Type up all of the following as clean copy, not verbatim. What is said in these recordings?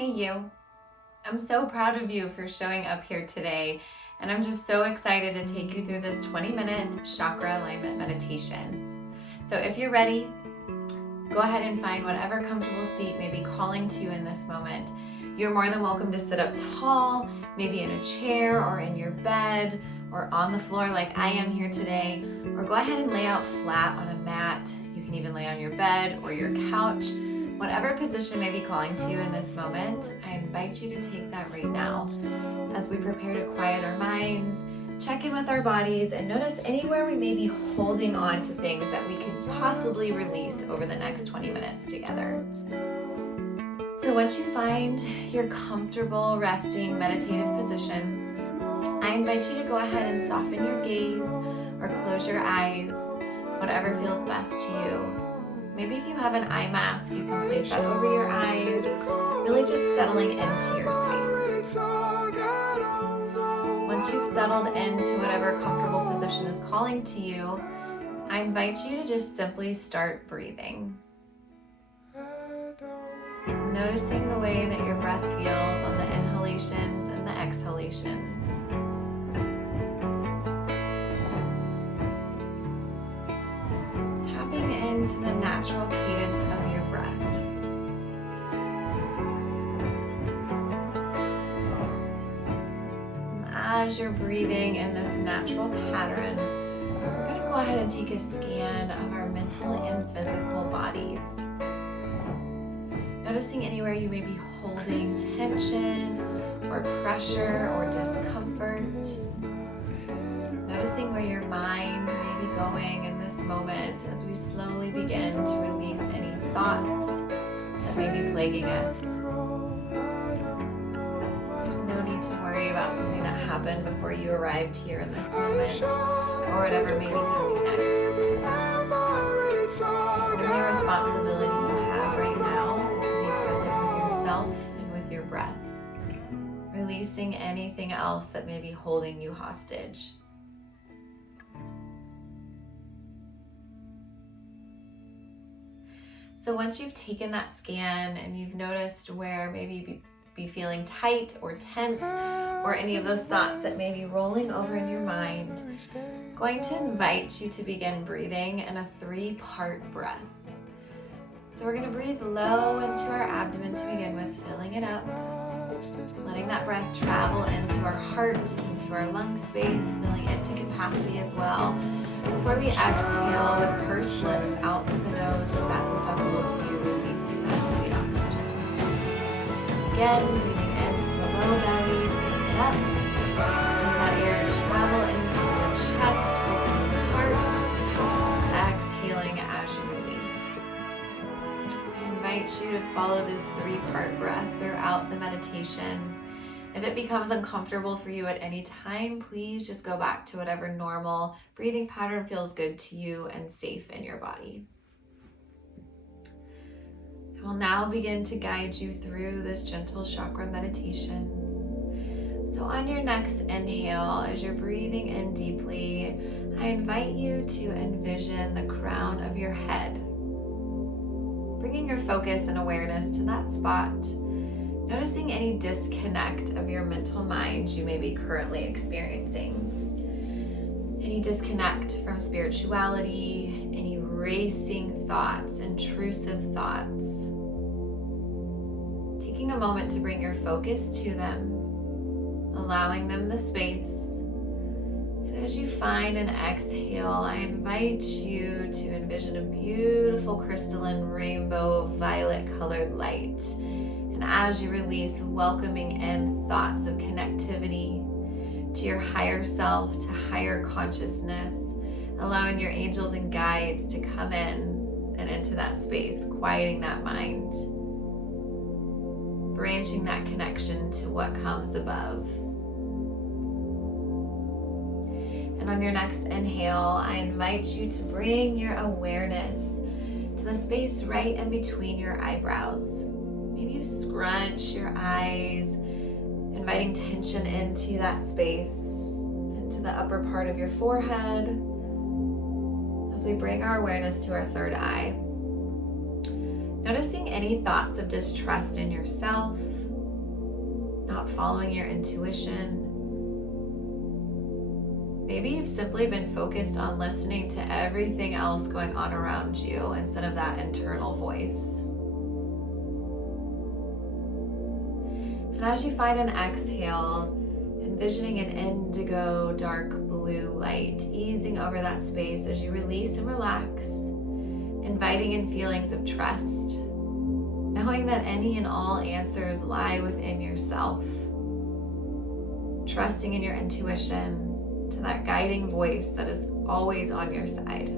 Hey you, I'm so proud of you for showing up here today, and I'm just so excited to take you through this 20-minute chakra alignment meditation. So if you're ready, go ahead and find whatever comfortable seat may be calling to you in this moment. You're more than welcome to sit up tall, maybe in a chair or in your bed or on the floor like I am here today, or go ahead and lay out flat on a mat. You can even lay on your bed or your couch. Whatever position may be calling to you in this moment, I invite you to take that right now as we prepare to quiet our minds, check in with our bodies, and notice anywhere we may be holding on to things that we could possibly release over the next 20 minutes together. So once you find your comfortable, resting, meditative position, I invite you to go ahead and soften your gaze or close your eyes, whatever feels best to you. Maybe if you have an eye mask, you can place that over your eyes, really just settling into your space. Once you've settled into whatever comfortable position is calling to you, I invite you to just simply start breathing. Noticing the way that your breath feels on the inhalations and the exhalations. Tapping into the natural cadence of your breath. And as you're breathing in this natural pattern, we're going to go ahead and take a scan of our mental and physical bodies. Noticing anywhere you may be holding tension or pressure or discomfort. Noticing where your mind may be going in this moment as we slowly begin to release any thoughts that may be plaguing us. There's no need to worry about something that happened before you arrived here in this moment or whatever may be coming next. The only responsibility you have right now is to be present with yourself and with your breath, releasing anything else that may be holding you hostage. So once you've taken that scan and you've noticed where maybe be feeling tight or tense or any of those thoughts that may be rolling over in your mind, I'm going to invite you to begin breathing in a 3-part breath. So we're going to breathe low into our abdomen to begin with, filling it up, letting that breath travel into our heart, into our lung space, filling it to capacity as well. Before we exhale with pursed lips out through the nose, if that's accessible to you, releasing that sweet oxygen. Again, breathing into the low belly, filling it up. Let that air travel into your chest, open your heart. Exhaling as you release. I invite you to follow this 3-part breath throughout the meditation. If it becomes uncomfortable for you at any time, please just go back to whatever normal breathing pattern feels good to you and safe in your body. I will now begin to guide you through this gentle chakra meditation. So on your next inhale, as you're breathing in deeply, I invite you to envision the crown of your head, bringing your focus and awareness to that spot. Noticing any disconnect of your mental mind you may be currently experiencing. Any disconnect from spirituality, any racing thoughts, intrusive thoughts. Taking a moment to bring your focus to them, allowing them the space. And as you find an exhale, I invite you to envision a beautiful crystalline rainbow of violet colored light. And as you release, welcoming in thoughts of connectivity to your higher self, to higher consciousness, allowing your angels and guides to come in and into that space, quieting that mind, branching that connection to what comes above. And on your next inhale, I invite you to bring your awareness to the space right in between your eyebrows. Maybe you scrunch your eyes, inviting tension into that space, into the upper part of your forehead. As we bring our awareness to our third eye, noticing any thoughts of distrust in yourself, not following your intuition. Maybe you've simply been focused on listening to everything else going on around you instead of that internal voice. And as you find an exhale, envisioning an indigo dark blue light easing over that space as you release and relax, inviting in feelings of trust, knowing that any and all answers lie within yourself, trusting in your intuition, to that guiding voice that is always on your side.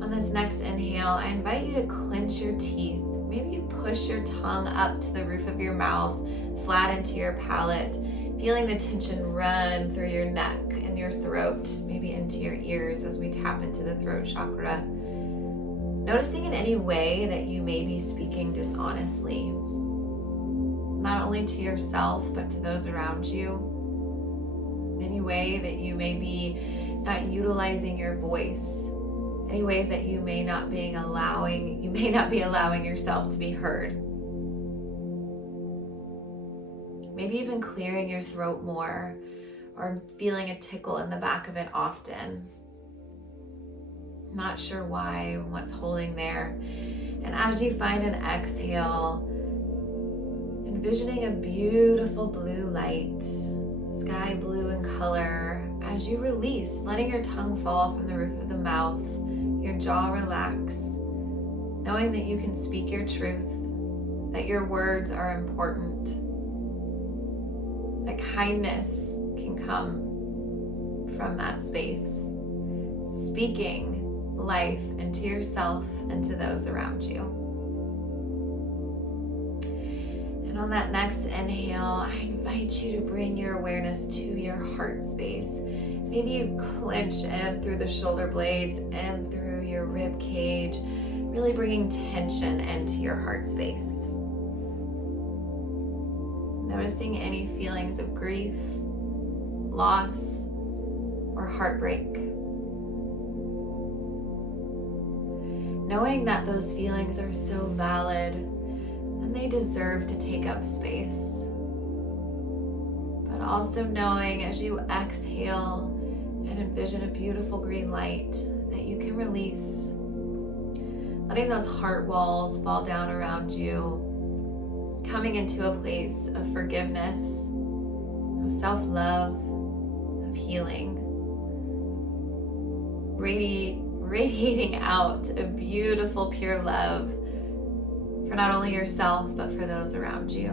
On this next inhale, I invite you to clench your teeth. Maybe you push your tongue up to the roof of your mouth, flat into your palate, feeling the tension run through your neck and your throat, maybe into your ears as we tap into the throat chakra. Noticing in any way that you may be speaking dishonestly, not only to yourself, but to those around you. Any way that you may be not utilizing your voice. Any ways that you may not be allowing yourself to be heard. Maybe even clearing your throat more or feeling a tickle in the back of it often. Not sure why, what's holding there. And as you find an exhale, envisioning a beautiful blue light, sky blue in color, as you release, letting your tongue fall from the roof of the mouth, your jaw relax, knowing that you can speak your truth, that your words are important, that kindness can come from that space, speaking life into yourself and to those around you. And on that next inhale, I invite you to bring your awareness to your heart space. Maybe you clench in through the shoulder blades and through your rib cage, really bringing tension into your heart space. Noticing any feelings of grief, loss, or heartbreak. Knowing that those feelings are so valid and they deserve to take up space. But also knowing as you exhale and envision a beautiful green light that you can release. Letting those heart walls fall down around you, coming into a place of forgiveness, of self-love, of healing. Radiating out a beautiful, pure love for not only yourself, but for those around you.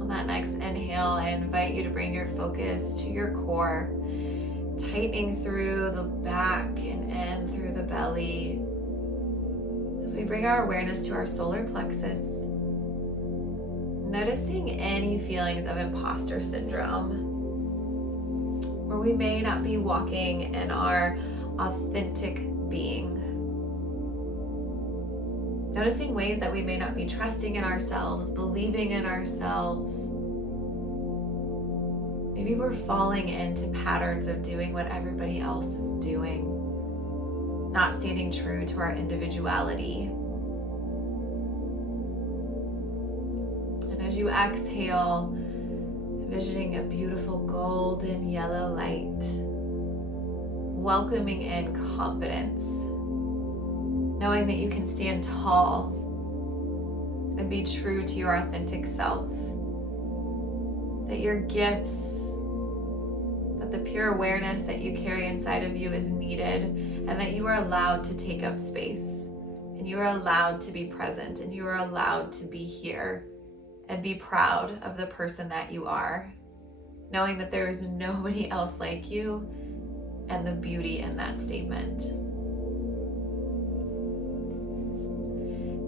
On that next inhale, I invite you to bring your focus to your core, tightening through the back and in through the belly. As we bring our awareness to our solar plexus, noticing any feelings of imposter syndrome, where we may not be walking in our authentic being. Noticing ways that we may not be trusting in ourselves, believing in ourselves. Maybe we're falling into patterns of doing what everybody else is doing, not standing true to our individuality. And as you exhale, envisioning a beautiful golden yellow light, welcoming in confidence, knowing that you can stand tall and be true to your authentic self, that your gifts, that the pure awareness that you carry inside of you is needed, and that you are allowed to take up space, and you are allowed to be present, and you are allowed to be here and be proud of the person that you are, knowing that there is nobody else like you, and the beauty in that statement.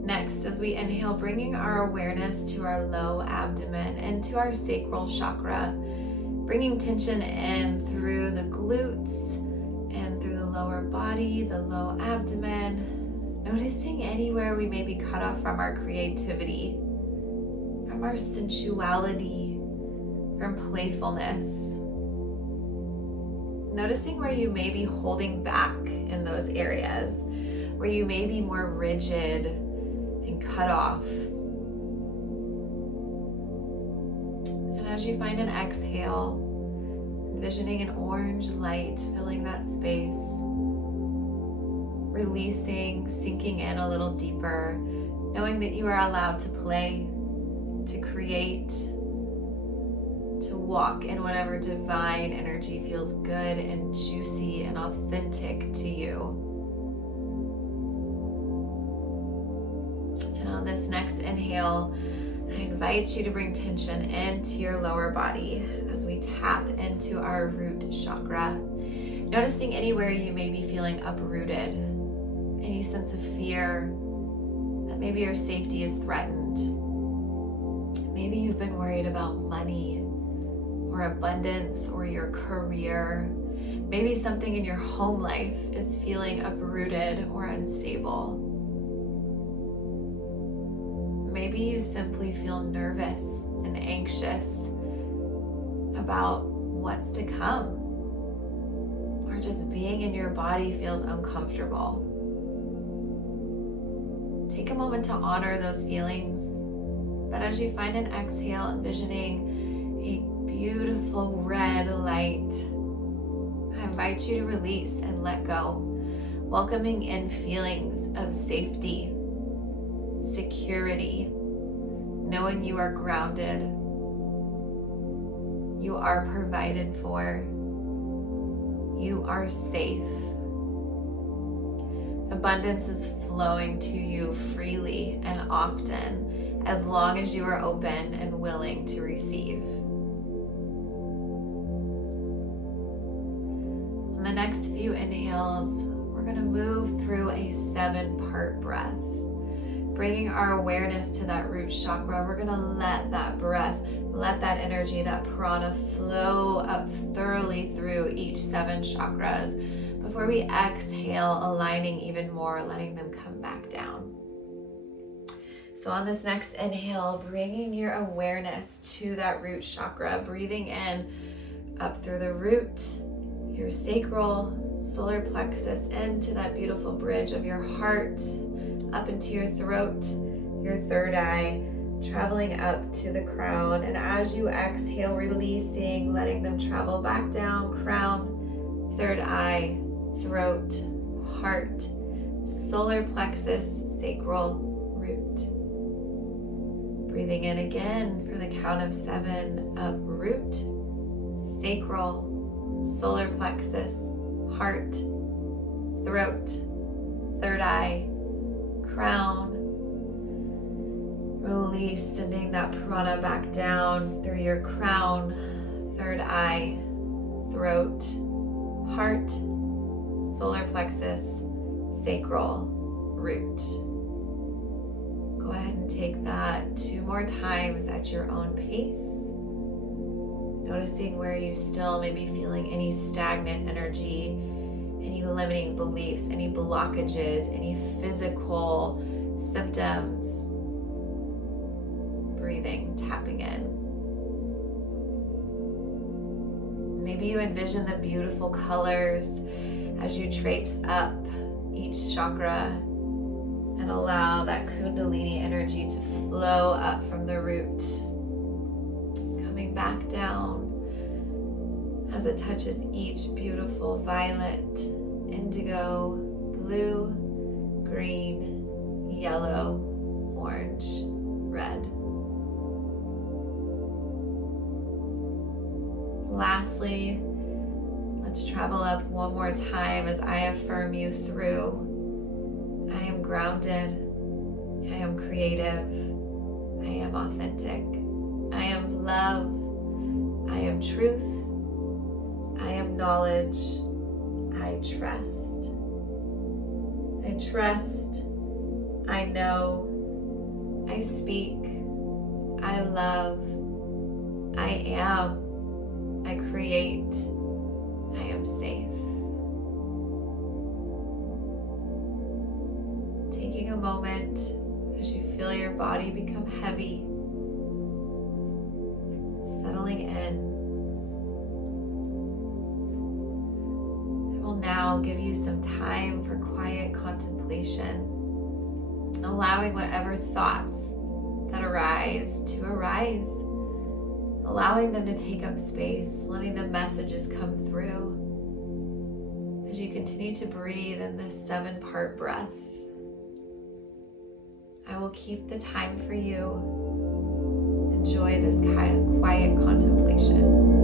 Next, as we inhale, bringing our awareness to our low abdomen and to our sacral chakra, bringing tension in through the glutes and through the lower body, the low abdomen, noticing anywhere we may be cut off from our creativity, from our sensuality, from playfulness. Noticing where you may be holding back in those areas, where you may be more rigid and cut off. And as you find an exhale, envisioning an orange light filling that space, releasing, sinking in a little deeper, knowing that you are allowed to play, to create, to walk in whatever divine energy feels good and juicy and authentic to you. And on this next inhale, I invite you to bring tension into your lower body as we tap into our root chakra. Noticing anywhere you may be feeling uprooted, any sense of fear that maybe your safety is threatened. Maybe you've been worried about money or abundance or your career. Maybe something in your home life is feeling uprooted or unstable. Maybe you simply feel nervous and anxious about what's to come, or just being in your body feels uncomfortable. Take a moment to honor those feelings, but as you find an exhale, envisioning a beautiful red light, I invite you to release and let go, welcoming in feelings of safety, security, knowing you are grounded, you are provided for, you are safe. Abundance is flowing to you freely and often, as long as you are open and willing to receive. On the next few inhales, we're going to move through a 7-part breath. Bringing our awareness to that root chakra, we're going to let that breath, let that energy, that prana flow up thoroughly through each 7 chakras before we exhale, aligning even more, letting them come back down. So on this next inhale, bringing your awareness to that root chakra, breathing in up through the root, your sacral, solar plexus, into that beautiful bridge of your heart, up into your throat, your third eye, traveling up to the crown. And as you exhale, releasing, letting them travel back down, crown, third eye, throat, heart, solar plexus, sacral, root. Breathing in again for the count of 7, up root, sacral, solar plexus, heart, throat, third eye, crown. Release, sending that prana back down through your crown, third eye, throat, heart, solar plexus, sacral, root. Go ahead and take that 2 more times at your own pace. Noticing where you still may be feeling any stagnant energy, any limiting beliefs, any blockages, any physical symptoms. Breathing, tapping in. Maybe you envision the beautiful colors as you traipse up each chakra and allow that Kundalini energy to flow up from the root, coming back down as it touches each beautiful violet, indigo, blue, green, yellow, orange, red. Lastly, let's travel up one more time as I affirm you through. I am grounded. I am creative. I am authentic. I am love. I am truth. I am knowledge. I trust. I trust. I know. I speak. I love. I am. I create. I am safe. Taking a moment as you feel your body become heavy, settling in. I will now give you some time for quiet contemplation. contemplation, allowing whatever thoughts that arise to arise, allowing them to take up space, letting the messages come through as you continue to breathe in this 7-part breath. I will keep the time for you. Enjoy this quiet contemplation.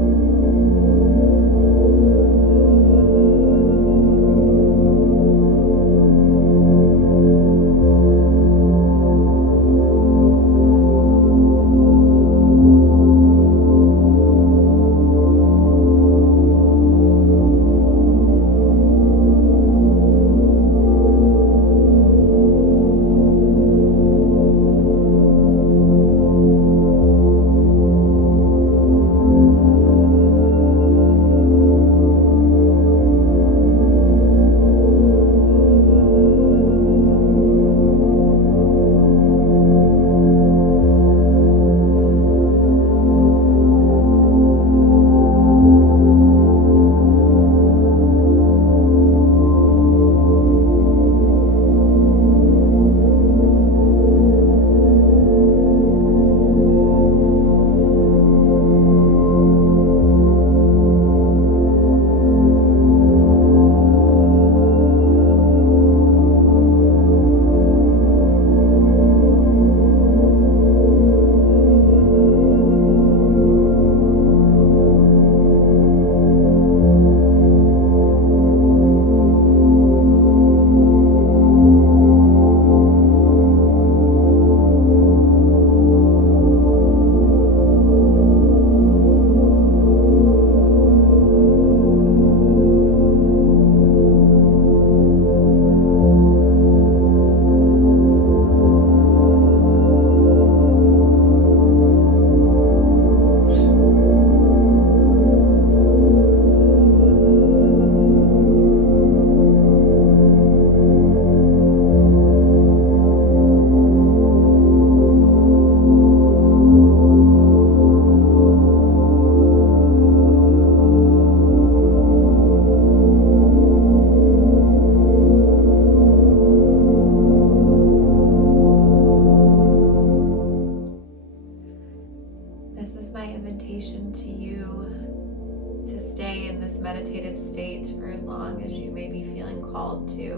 To you to stay in this meditative state for as long as you may be feeling called to.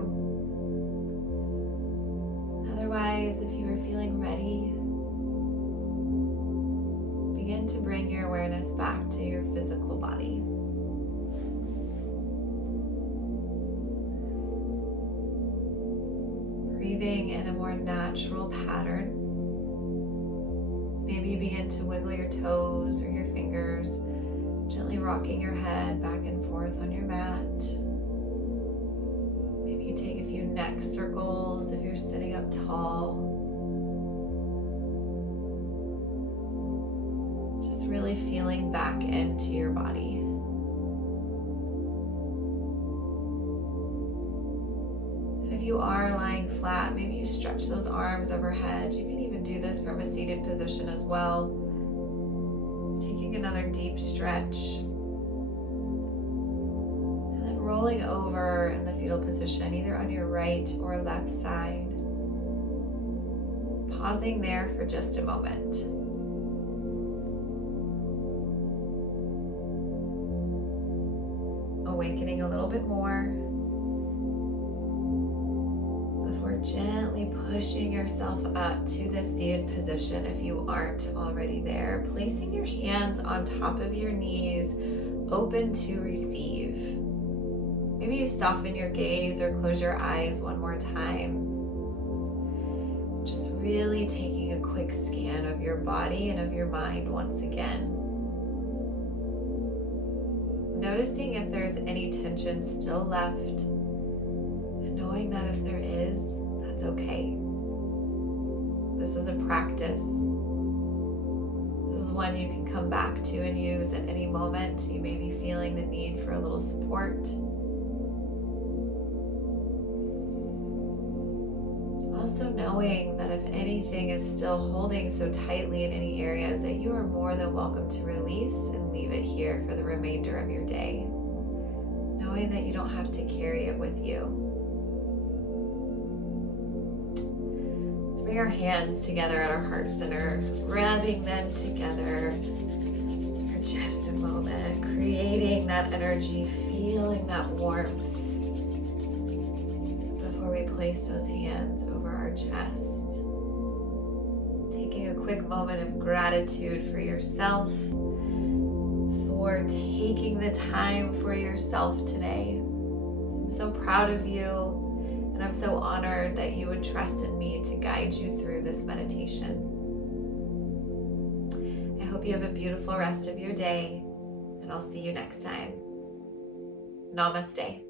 Otherwise, if you are feeling ready, begin to bring your awareness back to your physical body. Breathing in a more natural pattern. Maybe you begin to wiggle your toes or your fingers, gently rocking your head back and forth on your mat. Maybe you take a few neck circles if you're sitting up tall. Just really feeling back into your body. If you are lying flat, maybe you stretch those arms overhead. You can even do this from a seated position as well. Taking another deep stretch. And then rolling over in the fetal position, either on your right or left side. Pausing there for just a moment. Awakening a little bit more. Gently pushing yourself up to the seated position if you aren't already there. Placing your hands on top of your knees, open to receive. Maybe you soften your gaze or close your eyes one more time. Just really taking a quick scan of your body and of your mind once again. Noticing if there's any tension still left, and knowing that if there is, that's okay. This is a practice. This is one you can come back to and use at any moment. You may be feeling the need for a little support. Also knowing that if anything is still holding so tightly in any areas, that you are more than welcome to release and leave it here for the remainder of your day. Knowing that you don't have to carry it with you. bring our hands together at our heart center, rubbing them together for just a moment, creating that energy, feeling that warmth before we place those hands over our chest. Taking a quick moment of gratitude for yourself, for taking the time for yourself today. I'm so proud of you. And I'm so honored that you would trust in me to guide you through this meditation. I hope you have a beautiful rest of your day, and I'll see you next time. Namaste.